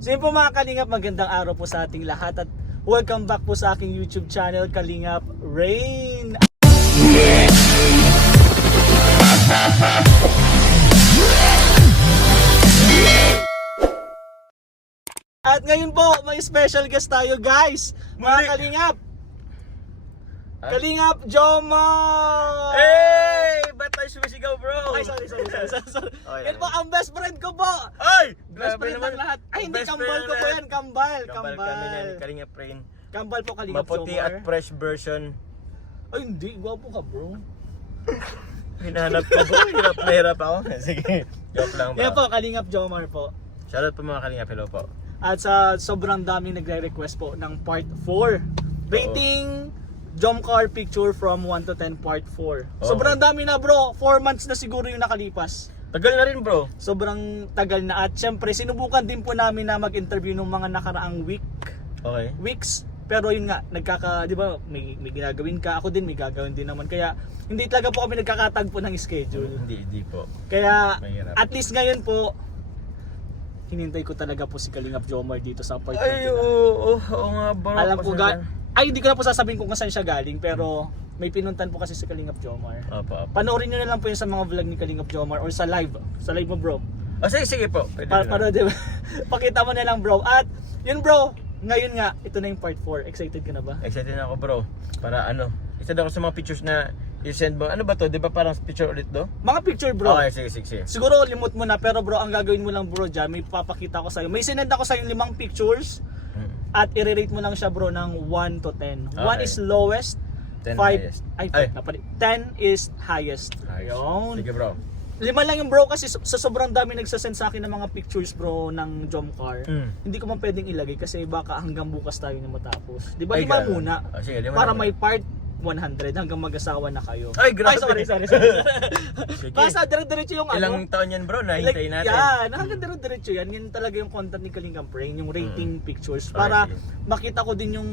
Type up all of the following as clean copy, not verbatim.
So yun po mga Kalingap, magandang araw po sa ating lahat at welcome back po sa aking YouTube channel, Kalingap Rain. At ngayon po, may special guest tayo guys, mga Kalingap. Kalingap Jomar! Hey! Ba't tayo sumisigaw, bro? Ay, sorry. Okay. Yan po ang best friend ko po. Ay! Best friend ng lahat. Ay, hindi, kambal ko po yan. Kambal. Kami yan, Kalingap Rain. Kambal po, Kalingap Maputi Jomar. at fresh version. Ay, hindi. Gwapo ka, bro. Hinahanap ko, bro. Hirap na hirap ako. Sige. Joke lang, bro. Yan po, Kalingap Jomar po. Shoutout po mga Kalingap. Hello po. At sa sobrang daming nagre-request po ng part 4. Rating Jomcar picture from 1 to 10 part 4. Sobrang dami na, bro. 4 months na siguro yung nakalipas. Tagal na rin, bro. Sobrang tagal na at syempre sinubukan din po namin na mag-interview ng mga nakaraang Okay. weeks. Pero yun nga, di ba, may ginagawin ka, ako din may gagawin din naman. Kaya hindi talaga po kami nagkakatagpo ng schedule. Hindi po. Kaya Mahirap. at least ngayon po, hinintay ko talaga po si Kalingap Jomar dito sa part 2. Ay, oo nga, bro. Alam ko hindi ko na po sasabihin kung saan siya galing, pero may pinuntan po kasi si Kalingap Jomar. Opo. Panoorin nyo na lang po yun sa mga vlog ni Kalingap Jomar or sa live. Sa live mo, bro. Sige po. Pwede Para diba, pakita mo na lang, bro. At yun, bro, ngayon nga, ito na yung part 4. Excited ka na ba? Excited na ako, bro. Para isa ako sa mga pictures na i-send mo. Ano ba to? Di ba parang picture ulit do? Mga picture, bro. Okay, sige. Siguro limot mo na, pero bro, ang gagawin mo lang, bro, dyan, may papakita ko sa'yo. May sinend ako sa'yo 5 pictures. At i-rate mo lang siya, bro, ng 1 to 10. 1 Okay. is lowest, 10 5 highest. ay 10 is highest. Ayun. Sige, bro. 5 lang yung bro kasi sa sobrang dami nagsasend sa akin ng mga pictures, bro, ng Jomcar. Hindi ko man pwedeng ilagay kasi baka hanggang bukas tayo na matapos. Di ba, Ay, 5 grabe. muna? Sige, 5 Para na may part 100 hanggang mag-asawa na kayo. Ay, grabe. sorry. Sige. Basta dire-diretso yung Ilang taon yan, bro? Nahintayin natin. Yan, hanggang dire-diretso yan. Yan talaga yung content ni Kalingap Rain, yung rating pictures. Para Okay. makita ko din yung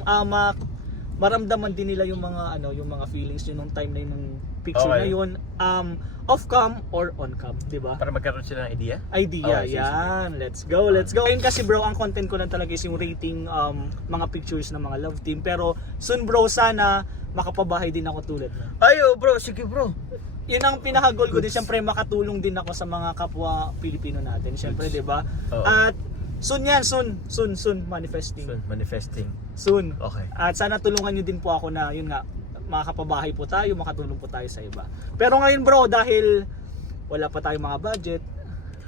maramdaman din nila yung mga yung mga feelings yun nung time na yun ng picture Okay. na yun. Off cam or on cam, di ba? Para magkaroon sila ng idea? Idea, Okay, sige, yan. Let's go. Ngayon kasi bro, ang content ko lang talaga is yung rating mga pictures ng mga love team. Pero soon bro, sana makapabahay din ako tulad mo. Ay, bro. Sige, bro. Yun ang pinaka-goal ko din, siyempre makatulong din ako sa mga kapwa Pilipino natin. Siyempre, di ba? Oo. At soon yan, soon manifesting. Manifesting. Soon. Okay. At sana tulungan nyo din po ako na, yun nga, makakapabahay po tayo, makatulong po tayo sa iba. Pero ngayon bro, dahil wala pa tayong mga budget,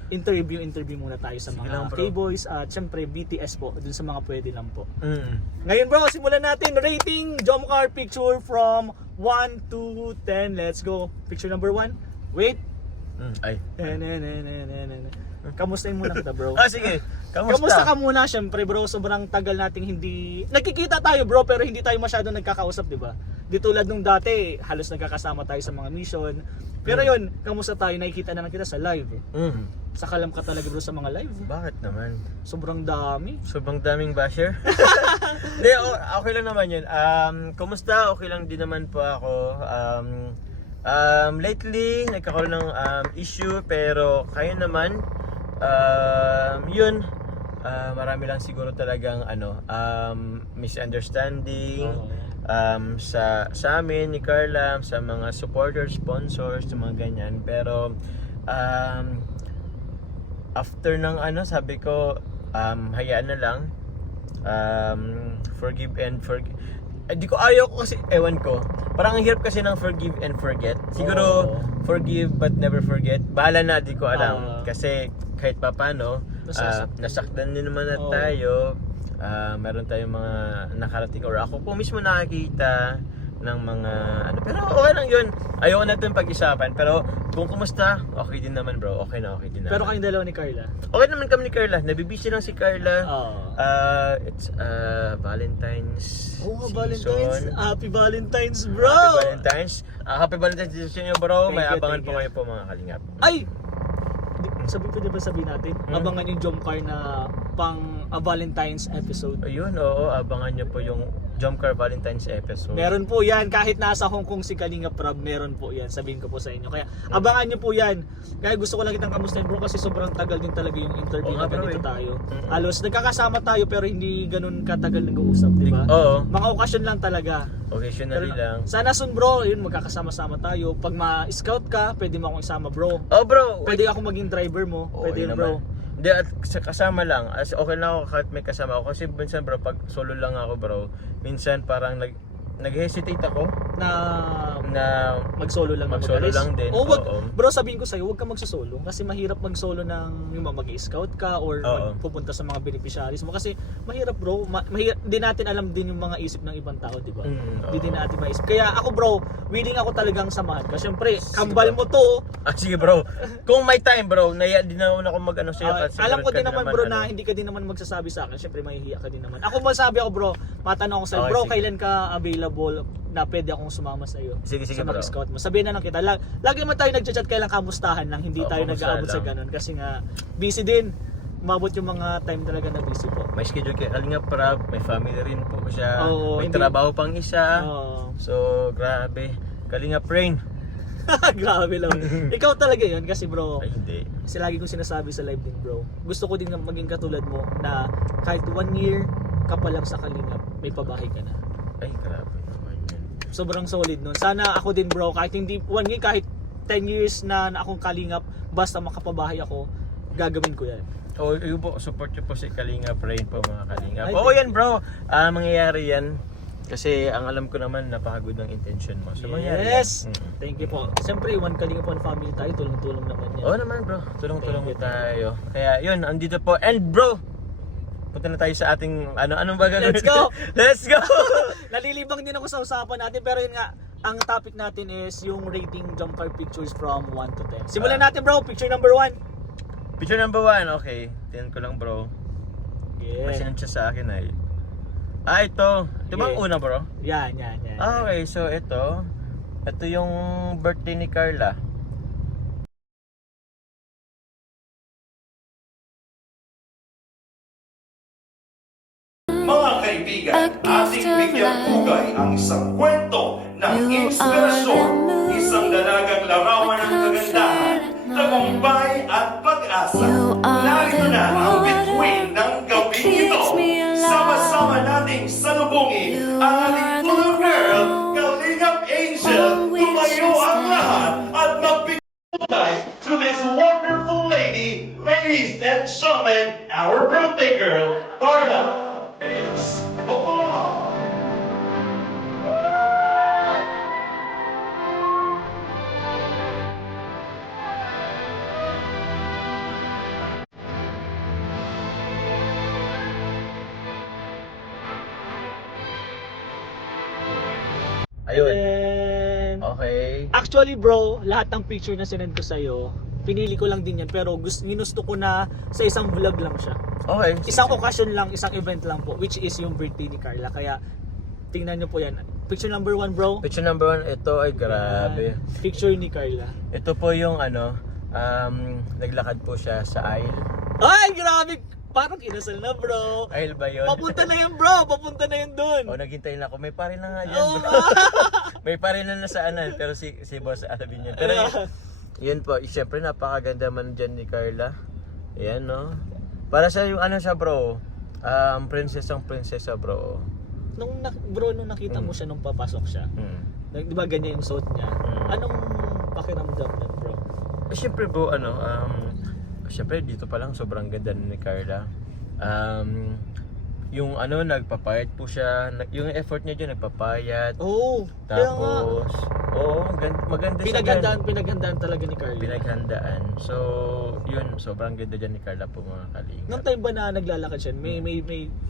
interview muna tayo sa Sige mga lang, bro. K-boys at syempre BTS po, dun sa mga pwede lang po. Mm. Ngayon bro, simulan natin rating Jomcar picture from 1 to 10. Let's go. Picture number 1. Wait. Ay. Kamustahin mo lang kita, bro. Sige. Kamusta ka muna? Syempre, bro, sobrang tagal nating hindi nagkikita tayo, bro, pero hindi tayo masyadong nagkakausap, 'di ba? Di tulad nung dati, halos nagkakasama tayo sa mga mission. Pero yun, kamusta tayo? Nakikita na lang kita sa live. Sakalam ka talaga, bro, sa mga live. Bakit naman? Sobrang dami. Sobrang daming basher? Hindi, okay lang naman yun. Kumusta? Okay lang din naman po ako. Lately, nagkakaroon ng issue, pero kayo naman, yun, marami lang siguro talagang misunderstanding sa amin ni Carla, sa mga supporters, sponsors, sa mga ganyan. Pero after ng sabi ko, hayaan na lang, forgive and forget. Di ko ayaw ko kasi, ewan ko, parang ang hirap kasi ng forgive and forget. Siguro, forgive but never forget. Bahala na, di ko alam. Kasi kahit pa paano, nasaktan din naman na tayo. Meron tayong mga nakarating, or ako po mismo nakakita ng mga pero okay lang yun. Ayaw natin pag-isapan, pero kung kumusta, okay din naman, bro. Okay din naman. Pero kayong dalawa ni Carla? Okay naman kami ni Carla. Nabibisi lang si Carla. It's Valentine's season. Valentine's. Happy Valentine's, bro. Happy Valentine's. Happy Valentine's sa inyo, bro. Thank May you, abangan thank po you. kayo po, mga Kalingap. Ay! pwede ba sabihin natin? Abangan yung Jomcar na pang Valentine's episode. Ayun, oo, abangan nyo po yung Jomcar Valentine's episode. Meron po yan, kahit nasa Hong Kong si Kalinga Prab, meron po yan, sabihin ko po sa inyo. Kaya abangan nyo po yan. Kaya gusto ko lang kitang kamustahin bro kasi sobrang tagal din talaga yung interview Oo na nga, bro, ganito eh. tayo. Halos nagkakasama tayo pero hindi ganun katagal nag-uusap, di ba? Oo, Mga okasyon lang talaga. occasionally lang. Sana soon bro, yun magkakasama-sama tayo. Pag ma-scout ka, pwede mo akong isama bro. Oh bro, Pwede ako maging driver mo. Oo, Pwede yun yun bro. naman. Hindi, at kasama lang. As okay lang ako kahit may kasama ako. Kasi minsan bro, pag solo lang ako bro, minsan parang nag-hesitate ako na Mag-solo lang Mag-solo mag-alis. lang din, O wag, oo. bro sabihin ko sa'yo, huwag ka magsosolo. Kasi mahirap mag-solo ng yung mag-scout ka or Oo. pupunta sa mga beneficiaries mo. Kasi mahirap bro, hindi natin alam din yung mga isip ng ibang tao, di ba? Hindi din natin maisip. Kaya ako bro, willing ako talagang samahan ka. Siyempre, kambal mo to. sige bro, kung may time bro, naya din naman ako mag-ano sa'yo. Ah, at alam ko ka din naman bro ano. na hindi ka din naman magsasabi sa akin. Siyempre mahihiya ka din naman. Ako masabi ako bro, matanong ako sa'yo, Okay, bro, sige. kailan ka available na pwede akong sumama sa iyo? Sige, sa bro. mag-scout mo. Sabihin na lang kita. Lagi naman tayo nagchat-chat kailang kamustahan lang. Hindi Oo, tayo kamusta nag-aabot sa lang. ganun. Kasi nga, busy din. Umabot yung mga time talaga na busy po. May schedule kay Kalinga Prab, may family rin po siya, Oo, may hindi- trabaho pang isa. Oo. So, grabe. Kalinga Prain. Grabe lang. Ikaw talaga yun kasi bro, Ay, hindi. kasi lagi kong sinasabi sa live din bro. Gusto ko din na maging katulad mo na kahit 1 year ka pa lang sa Kalingap, may pabahay ka na. Ay, grabe naman yun. Sobrang solid nun. Sana ako din bro, kahit hindi 1 year, kahit 10 years na akong Kalingap, basta makapabahay ako, gagawin ko yan. Oh, yun po, support nyo po si Kalinga Prain po mga Kalinga. Ay, Oo yan bro, mangyayari yan. Kasi ang alam ko naman, napakagod ng intention mo. So, mangyayari yan. Yes! Thank you po. Siyempre, one Kalingap, one family tayo, tulong-tulong naman yan. Oo naman bro, tulong-tulong Thank you. tayo. Kaya yun, andito po. And bro, punta na tayo sa ating, anong ba gagawin? Let's go! Let's go! Nalilibang din ako sa usapan natin, pero yun nga, ang topic natin is yung rating Jomcar pictures from 1 to 10. Simulan natin bro, picture number 1. Picture number 1, okay. Tingnan ko lang bro. May Yeah. sinend siya sa akin ay. Ito. Ito bang Yeah. una bro? Yan. Okay, so ito yung birthday ni Carla. Mga kaibigan, ating bigyan pugay ang isang kwento ng inspirasyon, isang dalagang larawan ng kagandahan, tagumpay at pag-asa. Narito na ang bituin ng gabing ito. Sama-sama nating salubungin ang ating little girl, Kalingap Angel. Tumayo ang lahat at magbigay to this wonderful lady, ladies and gentlemen, our birthday girl, Carla. Ayun. And, Okay. actually bro, lahat ng picture na sinend ko sa'yo, pinili ko lang din yan, pero ginusto ko na sa isang vlog lang siya. Okay. Isang okasyon lang, isang event lang po, which is yung birthday ni Carla. Kaya, tingnan nyo po yan. Picture number 1 bro. Picture number 1, ito ay grabe. Yan. Picture ni Carla. Ito po yung naglakad po siya sa aisle. Ay, grabe! Parang kinasal na bro. Aisle ba yun? Papunta na yan bro, papunta na yan dun. O, naghintay na ako. May paril na nga dyan, Oh, bro. May paril na nasaanan. Pero si boss alamin yun. Pero yun po, siyempre napakaganda man dyan ni Carla. Ayan, no? Para sa yung siya, bro. Prinsesa bro. nung nakita mo siya nung papasok siya, Hmm. di ba ganyan yung suot niya? Anong pakiramdam nun bro? Siyempre bro, siyempre dito pa lang sobrang ganda ni Carla. Yung nagpapayat po siya, yung effort niya dyan, nagpapayat. Oh, kaya nga. Tapos, maganda siya dyan. Pinaghandaan talaga ni Carla. Pinaghandaan. So, yun, sobrang ganda dyan ni Carla po mga kalinga. Nung time ba na naglalakad siya, may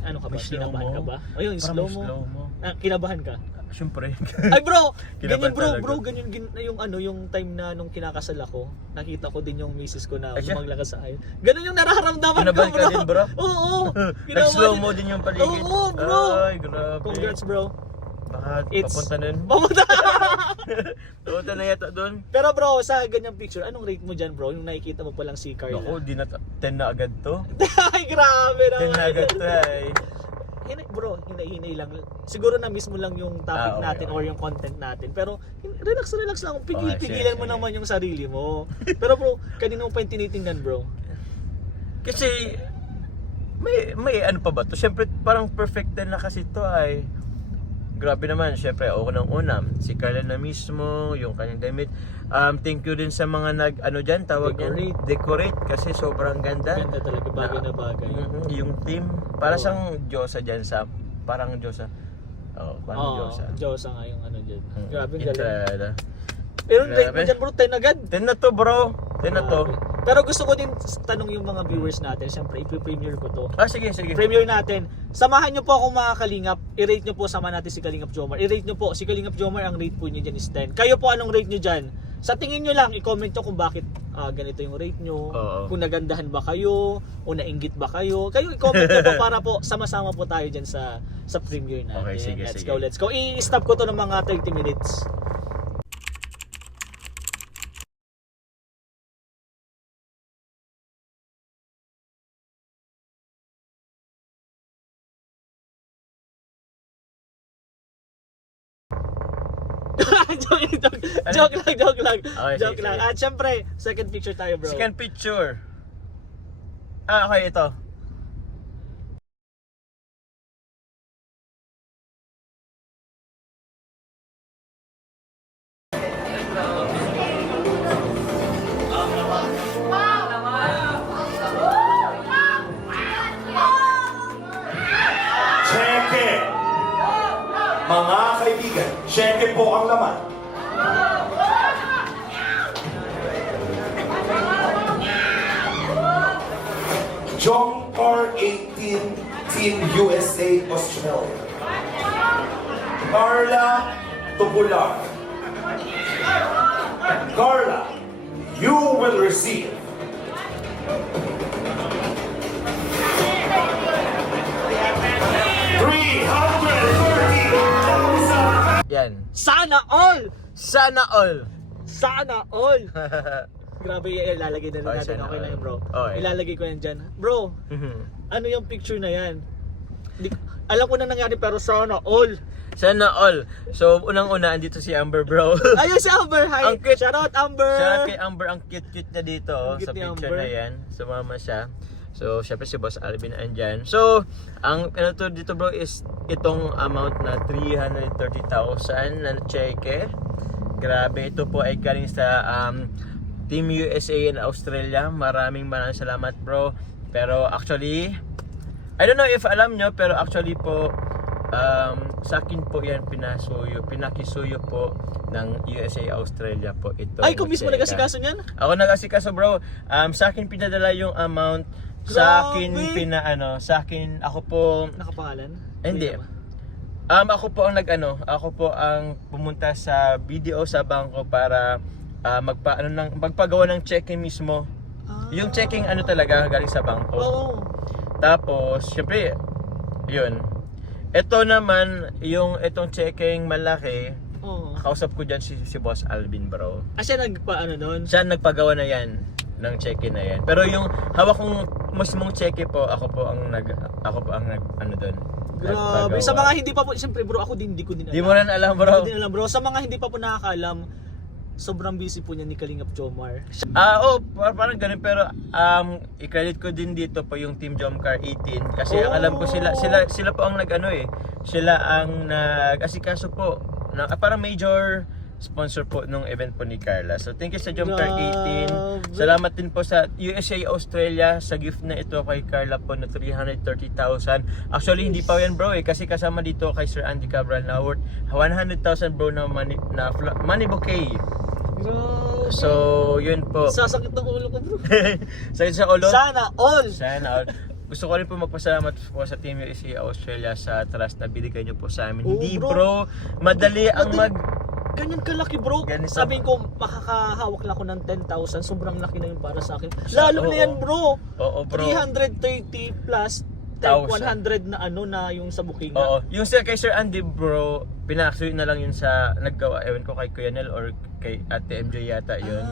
ano ka ba? May slow Kinabahan mo. ka ba? Ayun, Parang slow may mo. slow mo. Kinabahan ka? Siyempre. Ay bro, Kinabahan ganyan bro, talaga. ganyan yung time na nung kinakasal ako, nakita ko din yung misis ko na Ay, siya? lumaglakad sa aisle. Ganun yung nararamdaman ko Kinabahan bro. ka din, bro? Oo. Nag-slow mo din yung paligid. Oo bro. Ay, grabe. Congrats bro. Baka It's- papunta nun. Papunta! Papunta na yata doon. Pero bro, sa ganyang picture, anong rate mo dyan bro? Yung nakikita mo palang si Carla. Naku, di na 10 na agad to. Ay, grabe 10 na agad to ay. Bro, hinay-hinay lang. Siguro na mismo lang yung topic Okay, natin okay. or yung content natin. Pero relax lang. Pigilan sige, mo sige. naman yung sarili mo. Pero bro, kanina mo pa yung tinitingnan bro. Kasi may ano pa ba to? Siyempre parang perfect na kasi to ay. Grabe naman, syempre ako nang una, si Carla na mismo, yung kanyang damit. Thank you din sa mga diyan, tawag yan, decorate kasi sobrang ganda. Ganda talaga, bagay na bagay. Yung team, para Oo. siyang Diyosa diyan sa parang Diyosa. Oh, parang Diyosa. Diyosa nga yung ano dyan. Grabe, ang galing. Entrada. Pero yung rate mo Grabe. dyan bro, 10 agad. 10 na to, bro. 10 na to. Grabe. Pero gusto ko din tanong yung mga viewers natin. Siyempre, ipi-premiere ko to. Sige. Premiere natin. Samahan nyo po ako mga Kalingap. I-rate nyo po, sama natin si Kalingap Jomar. I-rate nyo po, si Kalingap Jomar, ang rate po nyo dyan is 10. Kayo po, anong rate nyo dyan? Sa tingin nyo lang, i-comment nyo kung bakit ganito yung rate nyo. Oo. Kung nagandahan ba kayo, o nainggit ba kayo. Kayo i-comment nyo po para po sama-sama po tayo dyan sa premiere natin. Okay, sige, sige. Let's go. I-stop ko to ng mga 30 minutes. joke lang. Okay, Joke sige, lang. sige. At syempre, second picture tayo, bro. Second picture. Okay, ito. Cheque! Mga kaibigan, cheque po ang laman. John Car 18, Team USA, Australia. Carla Tubular. Carla, you will receive $330,000. Yan. Sana all! Sana all. Sana all! Grabe, ilalagay na rin Okay, natin. sana Okay lang all. yun, bro. Okay. Ilalagay ko yan dyan. Bro, ano yung picture na yan? Alam ko na nangyari pero sana all. Sana all. So, unang-una, andito si Amber, bro. Ayun si Amber, hi! Ang cute. Shoutout Amber! Siya kay Amber, ang cute-cute niya dito Ang cute sa ni picture Amber. na yan. Sumama siya. So, syempre si Boss Alvin andyan. So, ang ano to dito bro is itong amount na 330,000 na cheque. Grabe, ito po ay galing sa Team USA in Australia. Maraming salamat bro. Pero actually, I don't know if alam nyo, pero actually po, sa akin po yan pinakisuyo po ng USA Australia po ito. Ay, kung mismo nag-asikaso niyan? Ako nag-asikaso bro. Sa akin pinadala yung amount. Sa akin Grabe! sa akin ako po Nakapangalan? hindi. ba? Ako po ang pumunta sa BDO sa bangko para magpagawa ng checking mismo. Yung checking ano talaga galing sa bangko. Oo. Tapos syempre yun. Ito naman itong checking malaki. Oo. Kausap ko diyan si Boss Alvin bro. Siya nagpaano nun? Siya nagpagawa na yan ng cheque na yan. Pero yung hawak kong mismong cheque po, ako po ang nag ano doon. Grabe. Sa mga hindi pa po, siyempre bro, ako din, hindi ko din alam. Di mo rin alam bro. Hindi din alam bro. Sa mga hindi pa po nakakaalam, sobrang busy po niya ni Kalingap Jomar. Parang ganun pero i-credit ko din dito po yung Team Jomcar 18 kasi ang alam ko sila po ang sila ang nag-asikaso po na parang major sponsor po nung event po ni Carla. So thank you sa Jomcar 18. Salamat din po sa USA Australia sa gift na ito kay Carla po na 330,000. Actually hindi pa yan bro kasi kasama dito kay Sir Andy Cabral na worth 100,000 bro na money bouquet. Grabe. So yun po. Sasakit ng ulo ko bro. Sakit sa ulo? Sana all! Sana all. Gusto ko rin po magpasalamat po sa Team USA Australia sa trust na binigay niyo po sa amin. Oo, Hindi bro. bro, madali ang Ganyan kalaki bro. Ganito. Sabihin ko makakahawak lang ako ng 10,000. Sobrang laki na yun para sa akin. Sa- Lalo na oo. yan bro. Oo bro. 330 plus 100 na ano na yung sa booking. Oo. Yung sa kay Sir Andy bro, pinaksuyo na lang yun sa naggawa. Ewan ko kay Kuya Nel or kay Ate MJ yata yun.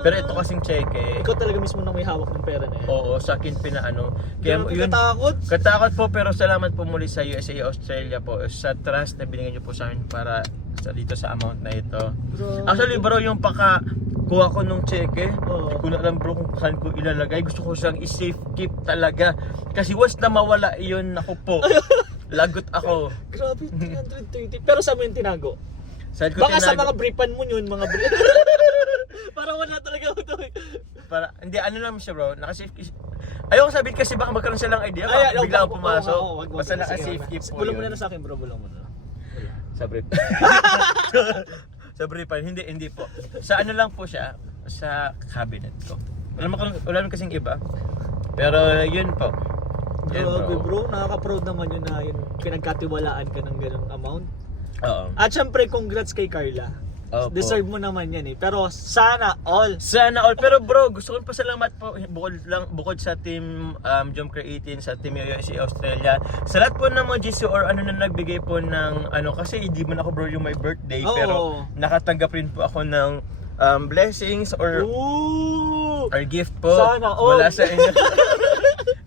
Pero ito kasing cheque. Ikaw talaga mismo na may hawak ng pera na yan. Oo, sa akin pinaano. Kaya Grabe, yun, katakot. katakot po pero salamat po muli sa USA, Australia po sa trust na binigyan niyo po sa amin para sa dito sa amount na ito. Grabe. Actually bro, yung kuha ko nung cheque, Oo. hindi ko na alam bro kung saan ko ilalagay. Gusto ko siyang i-safe keep talaga. Kasi once na mawala iyon, naku po, lagot ako. Grabe, 330. Pero sa mo yung tinago? Saan ko Baka sa tinago? mga briepan mo yun, mga brief. Parang wala talaga ako to. Para, hindi, ano lang siya bro, naka-safe keep. Ayoko sabihin kasi baka magkaroon silang idea, baka bigla akong pumasok. Basta naka-safe keep po Bulong mo yun. na sa akin bro, bulong mo na. Sa brief. Sa briepan, hindi po. Sa ano lang po siya, sa cabinet ko. Wala naman kasing iba. Pero yun po. Yun, Grabe bro, nakaka-proud naman yun na yun, pinagkatiwalaan ka ng ganung amount. Oo. At syempre, congrats kay Carla. Opo. Deserve mo naman yan eh. Pero sana all. Sana all. Pero bro, gusto ko pasalamat po bukod sa team Jump Creating, sa team USA Australia. Sa lahat po ng mga GC or ano na nagbigay po ng ano, kasi hindi man ako bro yung my birthday, Oo. pero nakatanggap rin po ako ng blessings or gift po Sana all. mula sa inyo.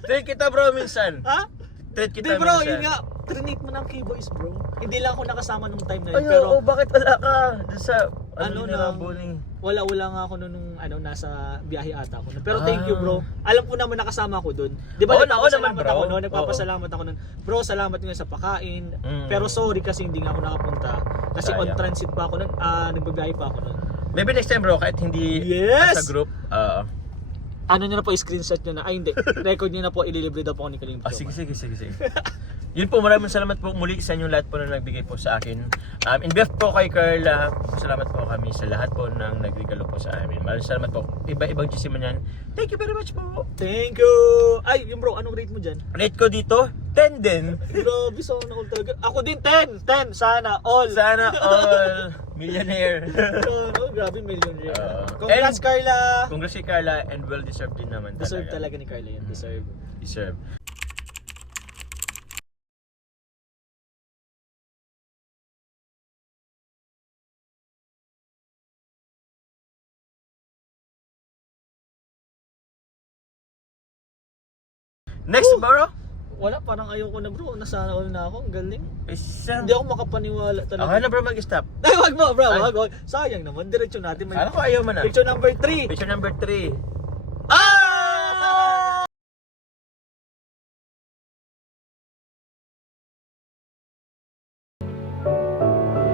Treat kita bro minsan. Ha? Treat Hindi kita bro, minsan. yun nga. Trinate mo ng K-Boys bro. Hindi lang ako nakasama nung time na Ay, yun. Pero bakit wala ka? Doon sa ano na na, bowling. wala nga ako nung ano, nasa biyahe ata ako nun. Pero thank you bro. Alam ko naman nakasama ko dun. Di ba Oo, nagpapasalamat naman, bro. ako nun? Nagpapasalamat ako nun. Bro, salamat nga sa pakain. Pero sorry kasi hindi nga ako nakapunta. Kasi on Sayang. transit pa ako nun. Nagbabiyahe pa ako nun. Maybe next time bro, kahit hindi Yes! sa group. Ano nyo na po, screenshot nyo na. Ay hindi, record nyo na po, ililibre daw po ako ni Kalim. Sige. Yun po, maraming salamat po muli sa inyong lahat po na nagbigay po sa akin. In behalf po kay Carla, salamat po kami sa lahat po ng nagregalo po sa amin. Maraming salamat po. Iba-ibang GC man yan. Thank you very much po. Thank you! Ay, yung bro, anong rate mo dyan? Rate ko dito, 10 din. Grabe, sana all talaga. Ako din, 10! 10! Sana all! Sana all millionaire. Sana, grabe, million rin. Oo. Congrats, And- Carla! Congrats kay Carla and well deserved din naman Deserve talaga ni Carla yan, deserve. Deserve. Next, bro. Wala, parang ayoko na bro, nasana all na ako, ang galing. Isa. Hindi ako makapaniwala talaga. Okay na bro, mag-stop. Ay, wag mo bro, Ay. wag. Sayang naman, diretso natin. Alam ko ayaw mo na. Picture number 3. Picture number 3. Ah!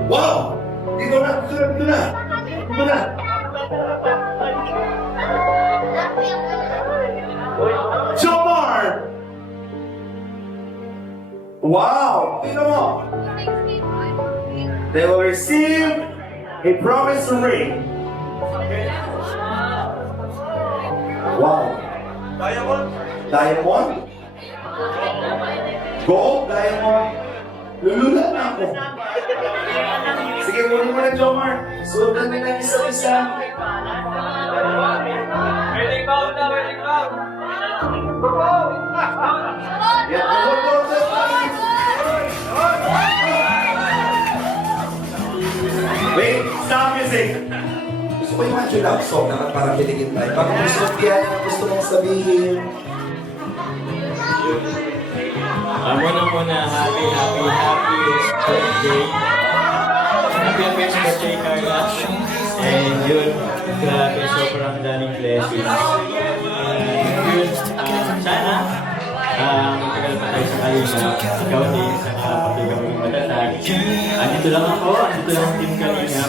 Wow! Dito na! Jomar! Wow! Tingnan mo! They will receive a promise ring. Wow! Diamond? Gold? Diamond? Lululat na ako. Sige, muna mo na, Jomar. Sulat na ng isa-isa. Yan, wait, stop music. Gusto ko yung mga love song na parang pinigin tayo. Baka may sumpiyan na gusto mong sabihin. Muna, happy birthday. Happy birthday, Carla. And yun, grabe, sobrang daming blessings. And yun, sana, matagal pa tayo sa Kalinga. Ikaw din, saka pati kami matatag. Andito lang ako, andito lang ang Team Kalinga.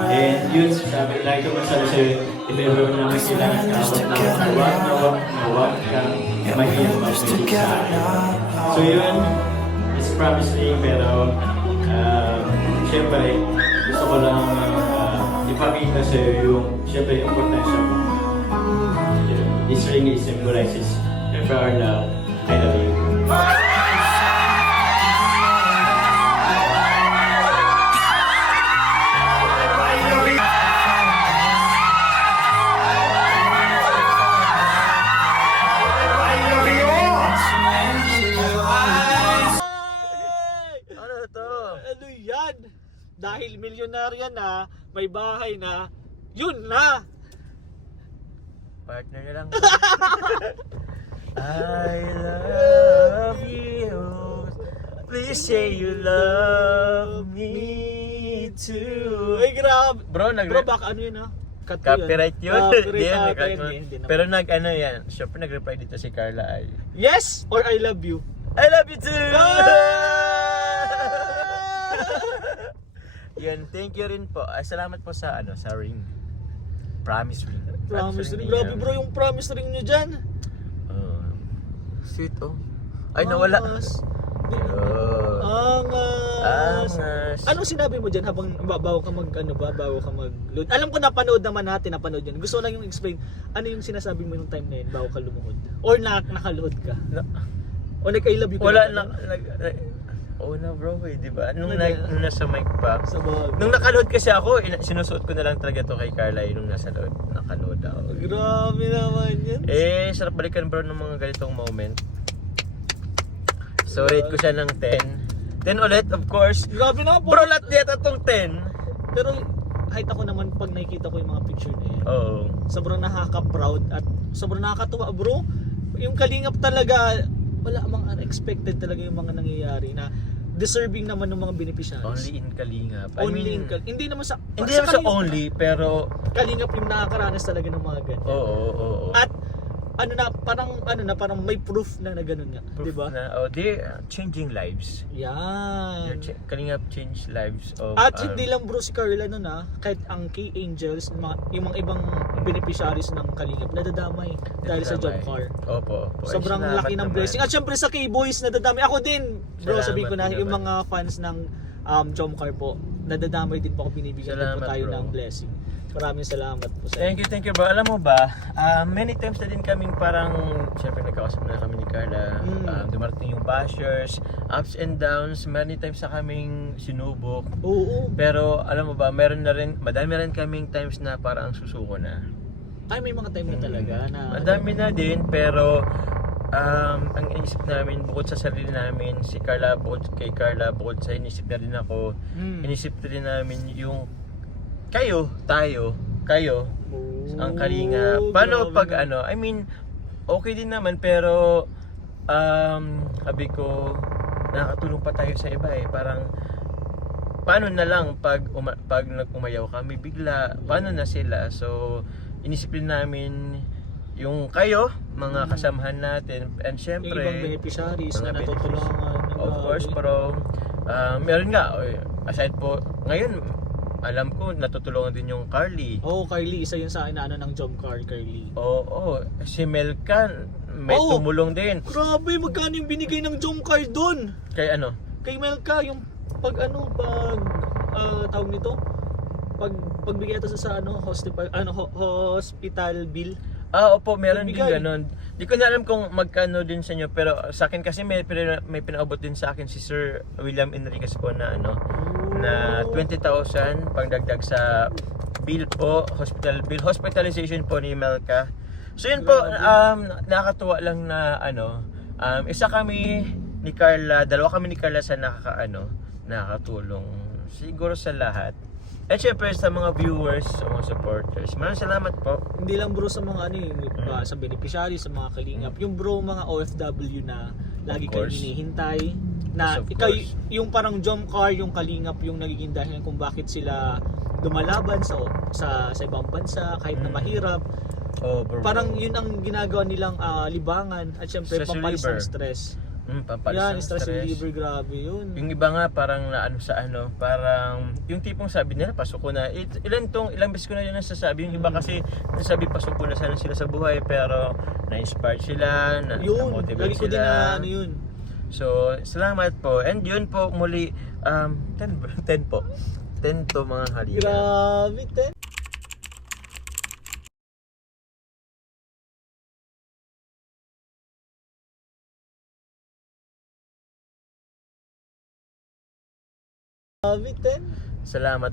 And yun, sabi, lagi ko masabi sa'yo, if ever mo naman kailangan ka, huwag kang mahirap mag-medit sa akin. So yun, it's promising, pero syempre, gusto ko lang ipakita sa'yo yung, syempre, yung importansya mo. This ring symbolizes for our love. I love you. milyonarya na, may bahay na, yun na! Partner na lang. I love you. Please say you love me too. Ay, grabe. Bro, Bro, baka ano yun ha? Cut ko copyright yun. Copyright Di yan, ata yun, hindi naman. Pero ano yan, syempre nag-reply dito si Carla ay, Yes or I love you? I love you too! Ah! Yun, thank you rin po. Salamat po sa sa ring. Promise ring. Promise ring. niya. Grabe bro, yung promise ring nyo dyan. Sweet oh. Ay, nawala. Angas. Yun. Angas. Angas. Anong sinabi mo dyan habang bago ka mag-load? Alam ko napanood naman natin, napanood yun. Gusto ko lang yung explain, ano yung sinasabi mo yung time na yun bago ka lumuhod? Or nakaload ka? O nag-I love you ka Wala na? Oo na bro eh, di ba? Nung Nag- nasa mic pa. Sa bag. Nung nakaload kasi ako, sinusuot ko na lang talaga to kay Carla nung nasa load. Nakaload ako. Grabe naman yan. Sarap balikan bro ng mga ganitong moment. So rate ko siya ng 10. 10 ulit, of course. Grabe naman po. Bro, lahat yata tong 10. Pero kahit ako naman pag nakikita ko yung mga picture na yan, Oo. sobrang nakaka-proud at sobrang nakakatuwa bro. Yung kalingap talaga, wala mang unexpected talaga yung mga nangyayari na deserving naman ng mga beneficiaries. Only in Kalingap. Hindi naman sa Hindi naman sa Kalingap. only, pero Kalingap yung nakakaranas talaga ng mga ganyan. oo. At parang may proof na ganun nga, Proof 'di ba? na, they're changing lives. Yan. Kalingap change lives of At hindi lang bro si Carla nun kahit ang key angels, yung mga ibang beneficiaries ng Kalingap nadadamay dahil sa job car. Opo. Sobrang Ay, laki salamat ng naman. blessing. At syempre sa K-Boys nadadamay. Ako din, bro, Salamat sabihin ko na din yung naman. mga fans ng Jomcar po, nadadamay din po ako, binibigyan din po Salamat, tayo bro. ng blessing. Maraming salamat po sa Thank you bro. Alam mo ba, many times na din kaming parang, syempre nagkakausap na kami ni Carla, dumarating yung bashers, ups and downs, many times na kaming sinubok. Oo. Pero alam mo ba, madami rin kaming times na parang susuko na. Ay, may mga time na talaga na Madami na din, pero ang inisip namin, bukod sa sarili namin, si Carla, bukod kay Carla, bukod sa inisip na rin ako, inisip na rin namin yung kayo, ang Kalinga. Paano pag okay din naman, pero sabi ko, nakakatulong pa tayo sa iba eh. Parang, paano na lang pag nag-umayaw kami bigla, paano na sila? So, inisip din namin yung kayo, mga kasamahan natin, and syempre, yung ibang beneficiaries na mga natutulungan. of course, bro. Meron nga, aside po, ngayon, alam ko, natutulungan din yung Carly. Oh, Carly, isa yun sa inaano ng job car, Carly. Oo, si Melkan, may tumulong din. Grabe, magkano yung binigay ng job car doon? Kay ano? Kay Melka, yung tawag nito, pagbigay ito sa hospital bill. Opo, meron din Nagbigay. ganun. Di ko na alam kung magkano din sa inyo, pero sa akin kasi may pinaabot din sa akin si Sir William Enriquez po na na 20,000 pangdagdag sa bill po, hospital bill, hospitalization po ni Melka. So yun po, nakakatuwa lang na isa kami ni Carla, dalawa kami ni Carla sa nakakatulong siguro sa lahat. At syempre sa mga viewers, sa mga supporters, maraming salamat po. Hindi lang bro sa mga sa beneficiaries, sa mga kalingap. Yung bro, mga OFW na lagi kayo course. hinihintay. Na Yes, of ikaw, course. yung parang jump car, yung kalingap, yung nagiging dahilan kung bakit sila lumalaban sa ibang bansa, kahit na mahirap. Oh, bro. Parang yun ang ginagawa nilang libangan at syempre Stress pampalis ng reliever. stress. Pampalis Yan, ng stress reliever, grabe yun. Yung iba nga parang parang yung tipong sabi nila pasok ko na. Ilang beses ko na yun nasasabi. Yung iba kasi nasabi pasok ko na sana sila sa buhay, pero na-inspired sila, Yun, na-motivate lagi ko din sila. na yun. So, salamat po. And yun po muli 10 po. 10 to mga halina. Grabe, ten. Grabe, ten. Salamat.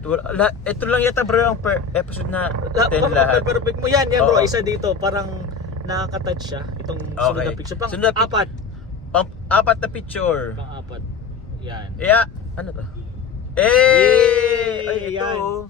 Ito lang yata bro ang per episode na 10 lahat. Perfect mo yan bro. Oo. Isa dito, parang nakaka-touch siya. Itong sunod Okay. na picture. Pang Sunod na apat. Apat na picture. Pang apat. Yan. Yeah, ano to? Eh! Ay, ito. Ayan.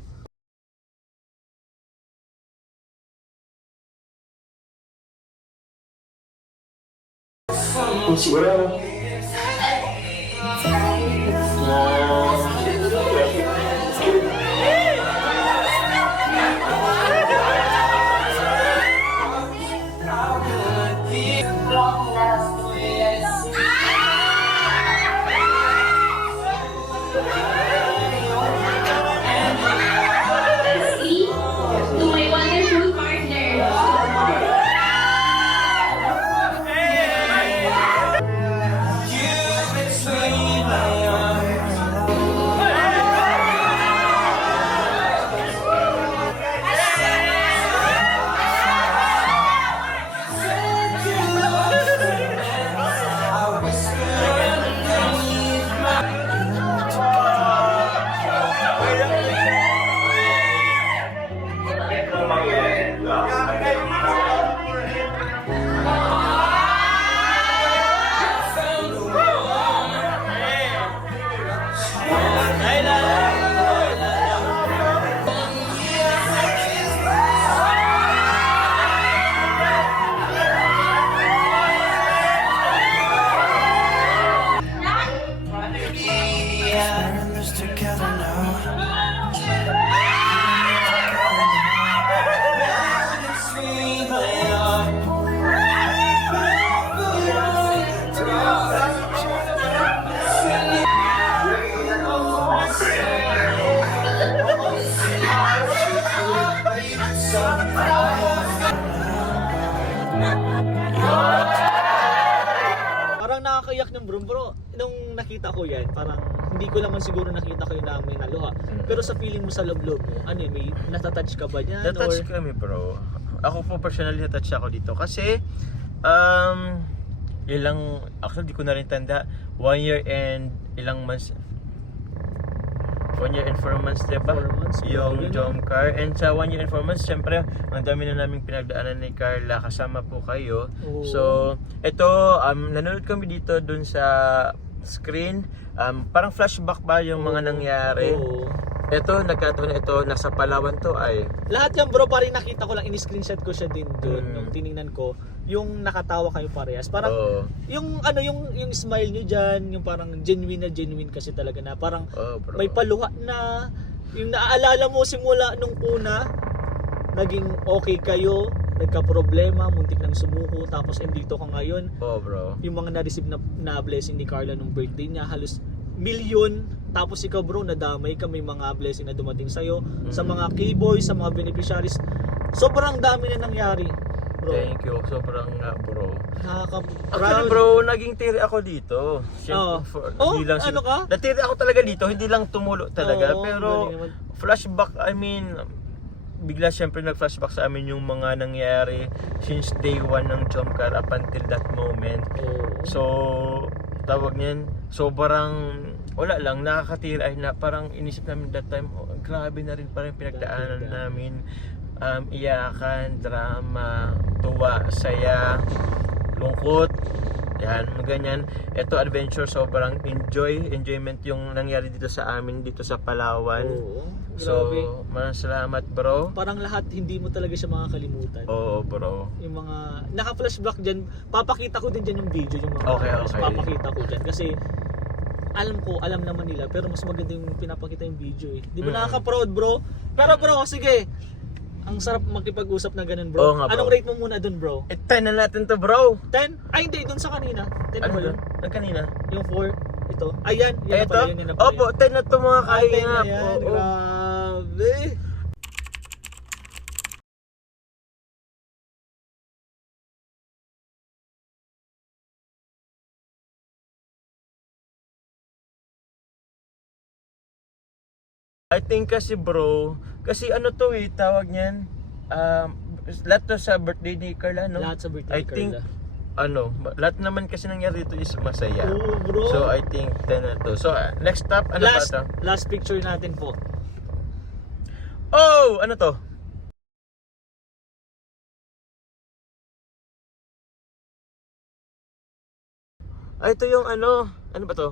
To my wonderful partner. Parang nakakaiyak ng bro. Nung nakita ko yan, parang hindi ko naman siguro nakita ko yun na may naluha. Pero sa feeling mo sa loob-loob mo, ano yun, may natatouch ka ba niyan? Na-touch Or- kami bro. Ako po personally na-touch ako dito kasi ilang, actually di ko na rin tanda, 1 year and ilang months, 1 year and 4 months diba? 4 months, Yung grabe, no? Jom Car. And sa 1 year and 4 months, syempre, ang dami na naming pinagdaanan ni Carla, kasama po kayo. Oo. So, ito, nanonood kami dito dun sa screen. Parang flashback ba yung mga nangyari? Oo. Ito, nagkataon na ito, nasa Palawan to ay. Lahat yan bro, parang nakita ko lang, in-screenshot ko siya din doon. Mm. Nung tiningnan ko, yung nakatawa kayo parehas. Parang, Oo. yung ano, yung smile nyo dyan, yung parang genuine na genuine kasi talaga na. Parang Oh, bro. may paluha na, yung naaalala mo simula nung una, naging okay kayo, nagka-problema, muntik nang sumuko, tapos andito ka ngayon. Oh, bro. Yung mga na-receive na blessing ni Carla nung birthday niya, halos milyon. Tapos ikaw bro, nadamay ka, may mga blessing na dumating sa'yo. Sa mga K-boys, sa mga beneficiaries. Sobrang dami na nangyari, bro. Thank you. Sobrang nga, bro. Nakaka-proud. Actually, bro, naging tiri ako dito. Oo. Hindi lang Ano ka? natiri ako talaga dito, hindi lang tumulo talaga. Oo, pero galing naman. flashback, I mean, bigla syempre nag-flashback sa amin yung mga nangyari since day 1 ng Jomcar up until that moment. Oo. So, tawag niyan, sobrang wala lang, nakakatira ay na parang inisip namin that time, oh, grabe na rin parang pinagdaanan namin. Iyakan, drama, tuwa, saya, lungkot, yan, ganyan. Ito adventure, sobrang enjoyment yung nangyari dito sa amin, dito sa Palawan. Oo. So, Grabe. masalamat bro. Parang lahat hindi mo talaga siya makakalimutan. Oo bro. Yung mga naka-flashback dyan, papakita ko din dyan yung video, yung mga Okay, videos, okay. papakita ko dyan kasi alam naman nila, pero mas maganda yung pinapakita yung video eh. Di ba nakaka-proud bro? Pero bro, sige, ang sarap makipag-usap na ganun bro. Oo nga, bro. Anong rate mo muna dun bro? 10 na natin to bro. 10? Ay hindi, dun sa kanina. 10 Ano ba yun? yun? Ang kanina? Yung 4? Ito? Ayan, yan na Ito? pala yun, yan na pala Opo, 10 na to mga yun. Ah, 10 na kaingap. yan, Oo. grabe. I think kasi bro, kasi ano to eh, tawag niyan, lahat to sa birthday ni Carla, no? Lahat sa birthday I ni think, Carla. lahat naman kasi nangyari dito is masaya. Oo bro. So I think 10 na to. So next stop, ano last, ba to? last picture natin po. Oh! Ano to? Ito yung ano ba to?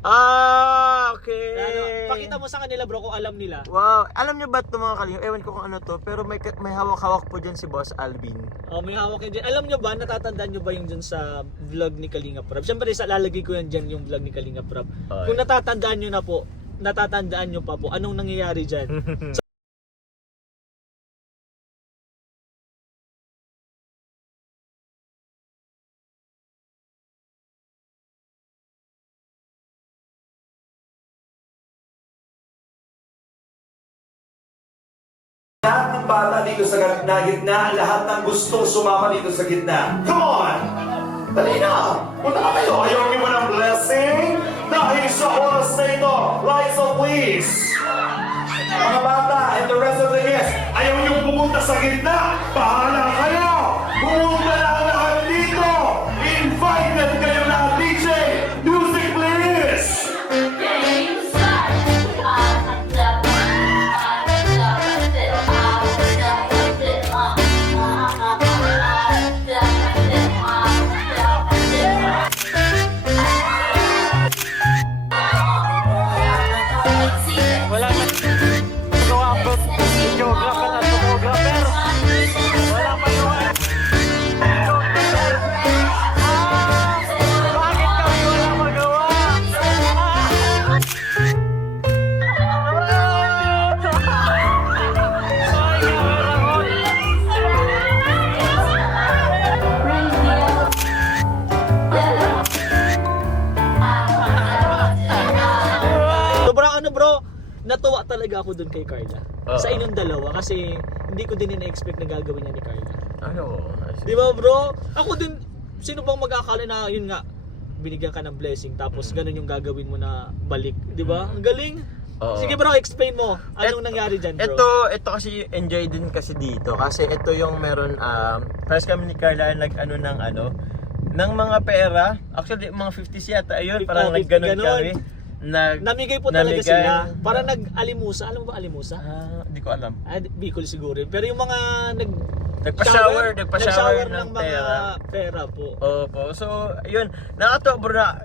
Okay. Ano, pakita mo sa kanila bro kung alam nila. Wow, alam niyo ba ito mga kalingap? Ewan ko kung ano to, pero may hawak-hawak po dyan si Boss Alvin. Oh, may hawak yan dyan. Alam nyo ba, natatandaan nyo ba yung dyan sa vlog ni Kalinga Prab? Siyempre, lalagay ko yan dyan yung vlog ni Kalinga Prab. Okay. Kung natatandaan nyo na po, natatandaan nyo pa po, anong nangyayari dyan? Lahat ng bata dito sa gitna, lahat ng gustong sumama dito sa gitna. Come on! Dali na! Punta ka kayo! Ayaw niyo ba ng blessing? Dahil sa oras na ito, rise up please! Mga bata and the rest of the guests, ayaw niyo pumunta sa gitna! Bahala kayo! Pumunta lang lahat dito! Invited kayo na DJ! Music please! Wala na. Gawa po. Geographer at photographer. Wala pa naman. Bakit kami wala magawa? Sobrang ano bro, natuwa talaga ako dun kay Carla. Oo. Sa inyong dalawa kasi hindi ko din ina-expect na gagawin niya ni Carla. Ano? Di ba bro? Ako din, sino bang mag-akala na yun nga, binigyan ka ng blessing tapos ganun yung gagawin mo na balik. Di ba? Ang galing. Oo. Sige bro, explain mo. Anong nangyari dyan bro? Ito kasi enjoy din kasi dito kasi ito yung meron first kami ni Carla nag-ano ng mga pera. Actually mga 50s yata ayun, parang 50, nagganon ganon. kami. Namigay po talaga namigay. sila. Para nag-alimusa. Alam mo ba alimusa? Hindi ko alam. Bicol siguro. Pero yung mga Nagpa-shower ng mga pera po. Opo. So, ayun, nakatawa bro na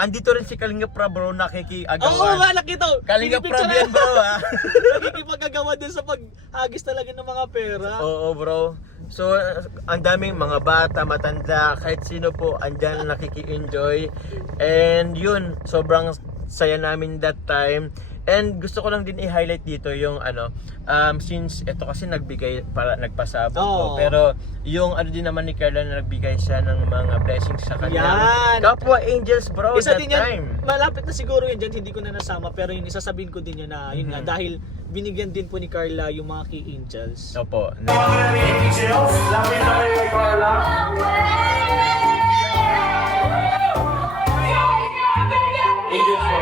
andito rin si Kalinga Prab bro nakikiagawan. Oo nga, nakita. Kalinga Prab Pinipicture yan bro ha. Nakikipagagawa din sa paghagis talaga ng mga pera. Oo bro. So, ang daming mga bata, matanda, kahit sino po andyan nakiki-enjoy. And yun, sobrang saya namin that time. And gusto ko lang din i-highlight dito yung since ito kasi nagpasabog ko. Oo. Pero yung din naman ni Carla na nagbigay siya ng mga blessings sa kanya. Yan. Kapwa angels bro Isa that din yan, time. malapit na siguro yun dyan, hindi ko na nasama. Pero yun, isasabihin ko din yun na, yun nga, dahil binigyan din po ni Carla yung mga key angels. Opo. Mga angels, lapit na kayo kay Carla. Angels po.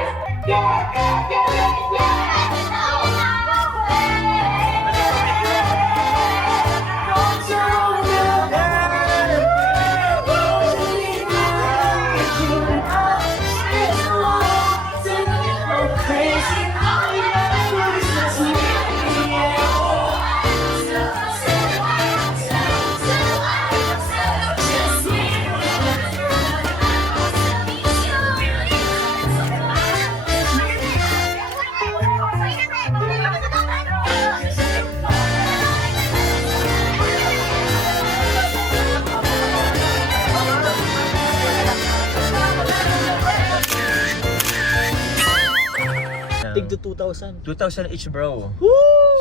Tig to 2,000. 2,000 each bro. Woo!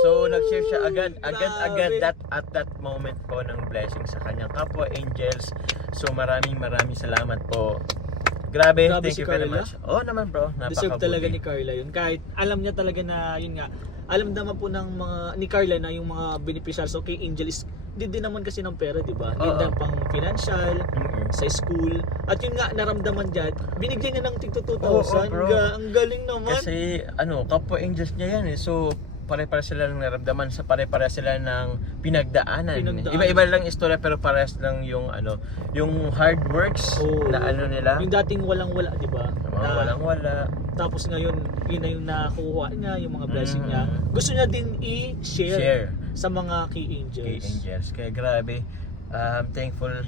So nag-share siya agad Grabe. at that moment po ng blessing sa kanyang kapwa angels. So maraming salamat po. Grabe, Grabe thank si you very Carla. much. Oh naman bro, Deserve napakabuti. talaga ni Carla yun. Kahit alam niya talaga na, yun nga, alam naman po ng mga, ni Carla na yung mga beneficiaries, okay, angel is, din naman kasi ng pera, di ba? Yun Oo. din pang financial, Mm-mm. sa school. At yun nga, naramdaman dyan, binigyan niya ng tig to 2,000. Oo, bro. Ang galing naman. Kasi kapwa angels niya yan eh. So pare-pare sila ng naramdaman, sa pare-pare sila ng pinagdaanan. Iba-iba lang istorya pero parehas lang yung yung hard works Oo. na nila. Yung dating walang-wala, di ba? Mga walang-wala. Tapos ngayon, yun na yung nakuha niya, yung mga blessing niya. Mm. Gusto niya din i-share Share. sa mga key angels. Kay angels. Kaya grabe, thankful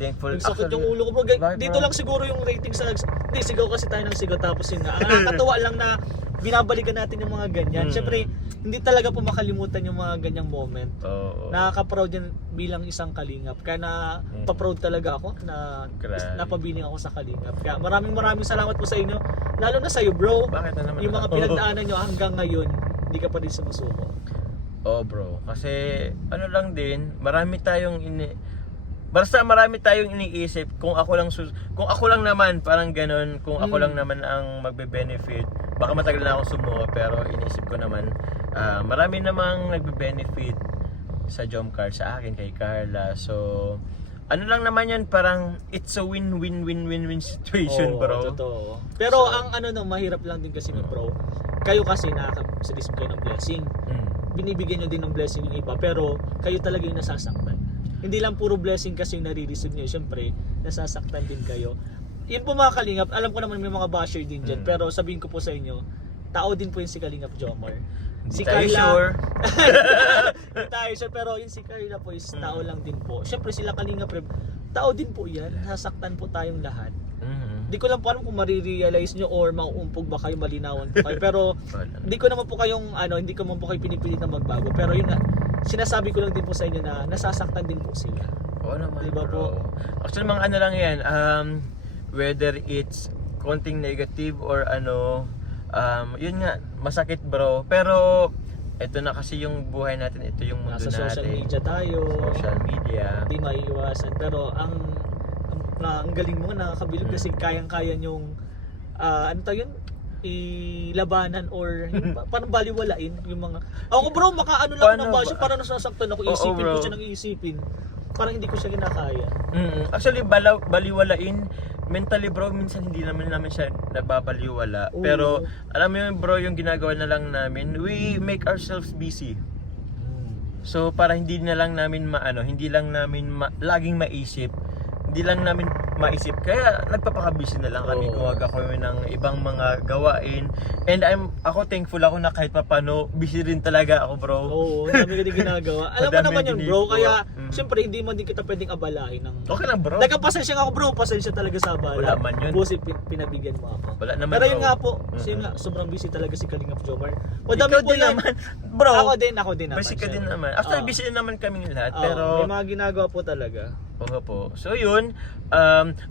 thankful. Nagsakit Actually, yung ulo ko bro. bakit, Dito bro? lang siguro yung rating sa hindi, sigaw kasi tayo ng sigaw tapos yun nga. Ang nakakatawa lang na binabalikan natin yung mga ganyan. Siyempre, hindi talaga po makalimutan yung mga ganyang moment. Oo. Nakaka-proud yan bilang isang kalingap. Kaya pa-proud talaga ako na Grabe. napabiling ako sa kalingap. Kaya maraming salamat po sa inyo. Lalo na sa iyo bro. Bakit na naman? Yung mga pinagdaanan nyo hanggang ngayon, hindi ka pa din sumusuko. Oh bro, kasi ano lang din, marami tayong iniisip kung ako lang naman parang ganun, kung ako lang naman ang magbe-benefit. Baka matagal na akong sumuko pero iniisip ko naman marami namang nagbe-benefit sa Jomcar sa akin kay Carla. So ano lang naman yan, parang it's a win-win-win-win-win situation, Oo, bro. Totoo. Pero ang mahirap lang din kasi bro, kayo kasi nakaka-receive kayo ng blessing. Binibigyan nyo din ng blessing yung iba, pero kayo talaga yung nasasaktan. Hindi lang puro blessing kasi yung nare-receive nyo, syempre nasasaktan din kayo. Yun po mga kalingap, alam ko naman may mga basher din dyan, pero sabihin ko po sa inyo, tao din po yung si Kalingap Jomar. Si tayo Carla, sure. hindi tayo sure, pero yung si Carla po is tao lang din po. Syempre sila Kalingap, tao din po yan, nasasaktan po tayong lahat. Hindi ko lang po alam kung marirealize nyo or mauumpog ba kayo, malinawan po kayo. Pero hindi ko naman po kayo pinipilit na magbago. Pero yun nga, sinasabi ko lang din po sa inyo na nasasaktan din po sila. Oo naman, Diba bro. po? Actually, mga ano lang yan, whether it's konting negative or yun nga, masakit bro. Pero, ito na kasi yung buhay natin, ito yung mundo Nasa natin. social media tayo, Social media. hindi maiiwasan. Pero ang galing mo, nakakabilib kasi kayang-kaya yung ilabanan or yung parang baliwalain yung mga ako bro makaano lang Paano ng basyo ba? parang nasasaktan ako Oo, isipin ko bro. siya ng iisipin parang hindi ko siya kinakaya. Actually, baliwalain mentally bro, minsan hindi naman siya nababaliwala. Oo. Pero alam mo yun bro, yung ginagawa na lang namin, we make ourselves busy. So para hindi na lang namin hindi lang namin laging maisip, hindi lang namin maisip, kaya nagpapaka-busy na lang kami, Oo. gumagawa kami ng ibang mga gawain. And ako thankful ako na kahit papano busy rin talaga ako bro. Oo, dami ka din ginagawa. Alam mo Madami naman yun bro, ginagawa. kaya siyempre hindi man din kita pwedeng abalain ng Okay lang bro. Nagkapasensya nga ako bro, pasensya talaga sa abala. Wala man yun. Busi pinabigyan mo ako. Wala naman Pero bro. yun nga po, kasi yun nga, sobrang busy talaga si Kalingap Jomar. Madami Ikaw po din yan. naman bro. Ako din naman. Busy ka din syempre. naman. Actually Oo. busy din naman kaming lahat, Oo, pero may mga ginagawa po talaga. oo po. So yun,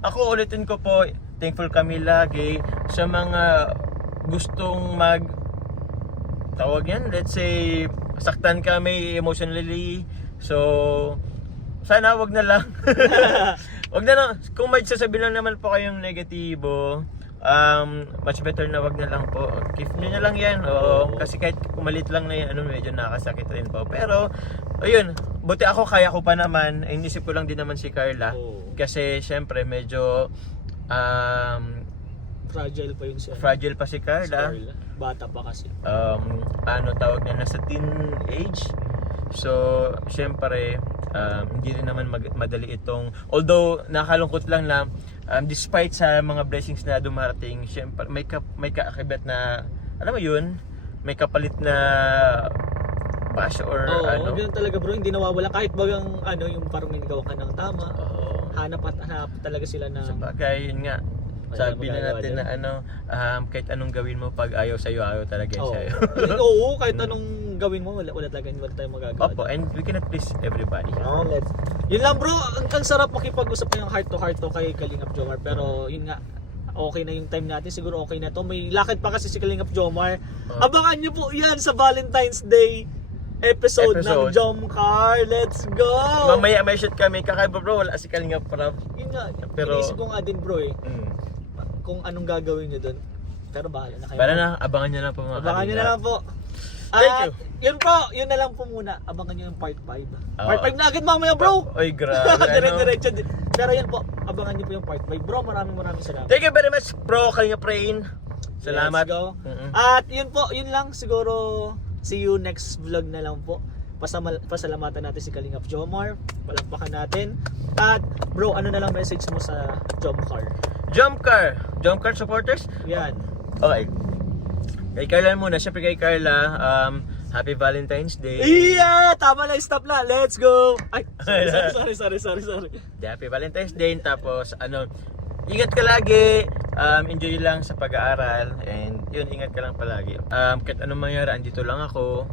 ako ulitin ko po, thankful kami lagi sa mga gustong tawag yan, let's say, saktan kami emotionally. So, sana wag na lang. Wag na lang. Kung may sasabihin lang naman po kayong negatibo, much better na wag na lang po. Keep nyo na lang yan. Oo. Kasi kahit kumalit lang na yan, medyo nakakasakit rin po. Pero, ayun, buti ako, kaya ko pa naman. Inisip ko lang din naman si Carla. Oo. Kasi, syempre, medyo Fragile pa yun siya. fragile pa si Carla. Bata pa kasi. Tawag niya, nasa teen age. So, syempre, hindi rin naman madali itong, although nakalungkot lang na despite sa mga blessings na dumarating, syempre may kaakibat na, alam mo yun, may kapalit na bash or Oo, ganun talaga bro, hindi nawawala kahit bagang yung parang may gawa ka ng tama. Hanap talaga sila na Sa bagay, yun nga. Wala Sabi na magagawa natin din. na kahit anong gawin mo, pag ayaw sa'yo, ayaw talaga Oo. sa'yo. Oo, kahit anong gawin mo, wala tayong magagawa. Opo, and we cannot please everybody. Yun lang bro, ang sarap makipag-usap ng heart to kay Kalingap Jomar. Pero yun nga, okay na yung time natin, siguro okay na to. May lakad pa kasi si Kalingap Jomar. Abangan nyo po yan sa Valentine's Day episode ng Jomcar. Let's go! Mamaya may shoot kami, kakaiba bro, wala si Kalingap Prab. Yun nga, Pero- inisip ko nga din bro kung anong gagawin nyo doon. Pero bahala na kayo. Para na, abangan nyo lang po mga Abangan nyo na Kalingap. lang po. Thank At you. Yun po, yun na lang po muna. Abangan nyo yung part 5. Part 5 na agad mamaya bro! Oy, grabe. Dire-diretso din. Pero yun po, abangan nyo po yung part 5. Bro, maraming salamat. Thank you very much bro, Kalingap Rain. Salamat. Let's go. Mm-mm. At yun po, yun lang. Siguro, see you next vlog na lang po. Pasalamatan natin si Kalingap Jomar. Palakpakan natin. At bro, ano na lang message mo sa Jomcar? Jomcar supporters? Yan. Okay. Kay Carla muna, syempre kay Carla, Happy Valentine's Day. Yeah! Tama na, stop na. Let's go! Ay, sorry. Happy Valentine's Day. Tapos, ingat ka lagi. Enjoy lang sa pag-aaral. And yun, ingat ka lang palagi. Kahit anong mangyari, andito lang ako.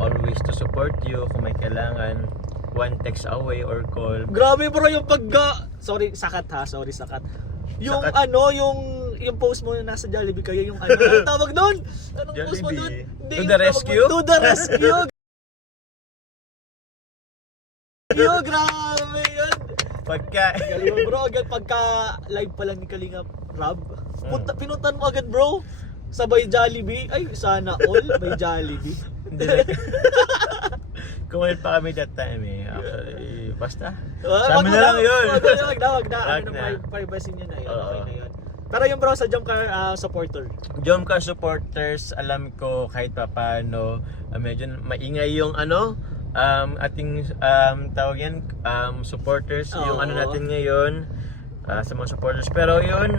Always to support you kung may kailangan. One text away or call. Grabe bro yung Sorry, sakat. Yung Sakat. yung post mo na nasa Jollibee kayo, yung anong tawag doon? Anong post mo doon? Jollibee. Hindi, To yung the tawag rescue? mo, To the rescue! Grabe yun! Pagka... Galing mo, bro, agad pagka live pa lang ni Kalinga Rob, pinutan mo agad bro, sabay Jollibee. Ay, sana all may Jollibee. Hindi. Kumain pa kami that time eh. Actually, basta. Wag Sabi na lang yun. Wag na. Wag Ano na. na, privacy nyo na yun. Oo. Okay na yun. Pero yung bro, sa Jomcar supporter. Jomcar supporters, alam ko kahit pa paano, medyo maingay yung ating tawag yan, supporters, yung Oo. natin ngayon, sa mga supporters. Pero yun,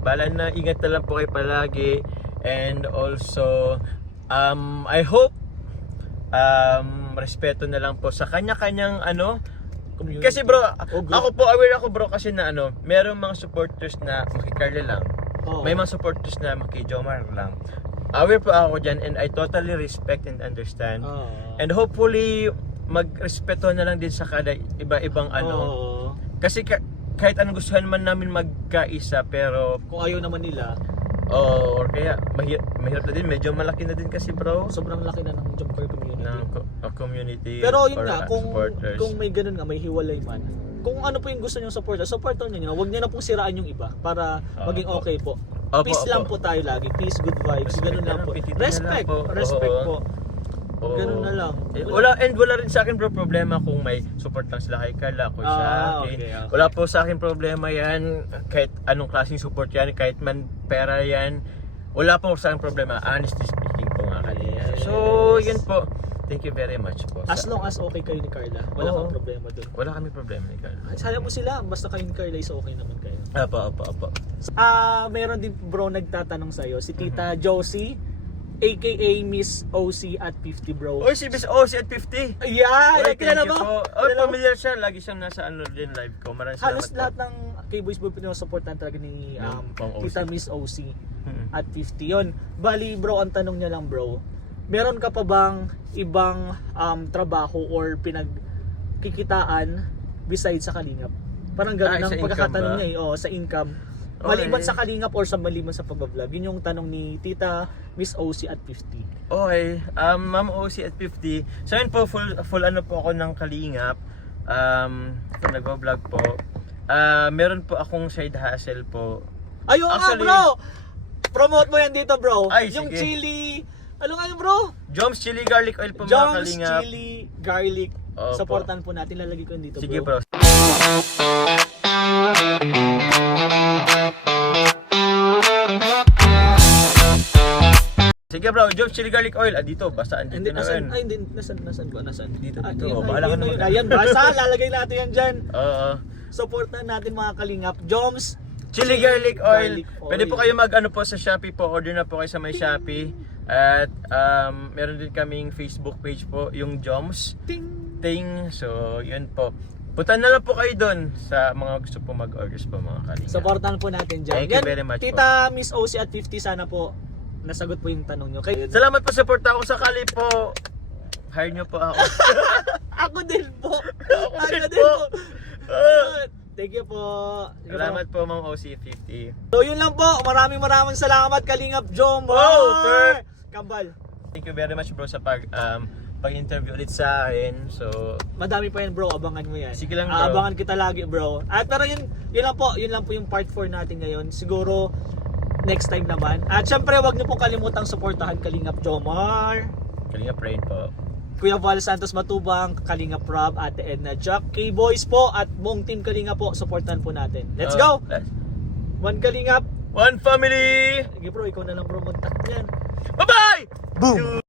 bala na, ingat na lang po kayo palagi. And also, I hope, respeto na lang po sa kanya-kanyang Community. kasi bro, O group. ako po aware ako bro kasi na merong mga supporters na makikarla lang. Oo. May mga supporters na makijomar lang. Aware po ako dyan and I totally respect and understand. Oo. And hopefully magrespeto na lang din sa kada iba-ibang Oo. Kasi kahit anong gustuhan man namin magkaisa pero Kung ayaw naman nila, or kaya mahirap na din, medyo malaki na din kasi bro sobrang laki na ng Jomcar community. ng community. Pero yun or, nga, supporters. kung may ganun nga, may hiwalay man. Kung ano po yung gusto nyo supporter nyo, huwag nyo na pong siraan yung iba para maging Opo. okay po. Opo, Peace opo. lang po tayo lagi. Peace, good vibes. Respect Ganun na lang lang, po. pititin na Respect. lang po. Respect Oo. po. Oo. Ganun na lang. Wala rin sa akin bro problema kung may support lang sila kay Carla o sa akin. okay. Wala po sa akin problema yan. Kahit anong klaseng support yan, kahit man pera yan. Wala po sa akin problema. Honestly speaking po nga kanina. Yes. So, yun po. Thank you very much po. As long as okay kayo ni Carla, wala Oo. kang problema dun. Wala kami problema ni Carla. Sayang mo sila, basta kayo ni Carla is okay naman kayo. Apo. Meron din bro nagtatanong sa'yo, si Tita Josie, aka Miss OC at 50 bro. Oy, si Miss OC at 50. Yeah! Oy, Kilala thank you mo? po. Oy, Kilala mo? familiar siya. Lagi siyang nasa din live ko. Maraming Halos salamat lahat po. ng K-Boys Boy pinusuportan talaga ni Pang OC. Tita Miss OC Hmm. at 50 yon. Bali bro, ang tanong niya lang bro, meron ka pa bang ibang trabaho or pinagkikitaan besides sa Kalingap? Parang gano'n sa ang income pagkakatanong ba? niya sa income. Okay. Maliban sa Kalingap or sa maliban sa pag-vlog. Yun yung tanong ni Tita Miss OC at 50. Okay, Ma'am OC at 50. So yun po, full ano po ako ng Kalingap. Kung nagvo-vlog po. Meron po akong side hustle po. Ayun nga Actually- bro! Promote mo yan dito bro. Ay, Yung sige. chili, ano nga yun bro? Joms Chili Garlic Oil po mga John's Kalingap. chili, garlic. Opo. Supportan po natin. Lalagay ko yun dito Sige bro. bro. Sige bro, Joms Chili Garlic Oil. Dito, basta andito Hindi, na nasan? yun. Ay, hindi. Nasan ba? Nasan? Dito, Ah, dito. yun, Bahala ka yun, naman. yun. Ayan, basta. Lalagay natin yan dyan. Oo. Supportan natin mga kalingap. Joms Chili Garlic Oil. Garlic Pwede po kayo mag-ano po sa Shopee po. Order na po kayo sa may Shopee. At meron din kaming Facebook page po, yung Joms Ting! Ting. So, yun po. Punta na lang po kayo doon sa mga gusto po mag-orders po mga kalingap. Supportan po natin dyan. Thank you very much Tita Miss OC at 50, sana po nasagot po yung tanong nyo. Kay... Salamat po sa support ako. Sakali po, hire nyo po ako. Ako din po. Ako din din po. po. Thank you po. Salamat po mga OC50. So yun lang po. Maraming salamat Kalingap Jomar. Wow, sir. Kambal. Thank you very much bro sa pag-interview ulit sa akin. So, Madami pa yan bro, abangan mo yan. Sige lang, bro. Abangan kita lagi bro. At pero yun lang po yung part 4 natin ngayon. Siguro next time naman. At syempre wag niyo po kalimutang suportahan Kalingap Jomar, Kalingap Rain po. Kuya Val Santos Matubang, Kalingap Rob, Ate Edna Jack, K-Boys po at buong team Kalingap po, supportan po natin. Let's go! One Kalingap. One family! Sige bro, ikaw na lang bro mag-tap niyan. Bye-bye! Boom!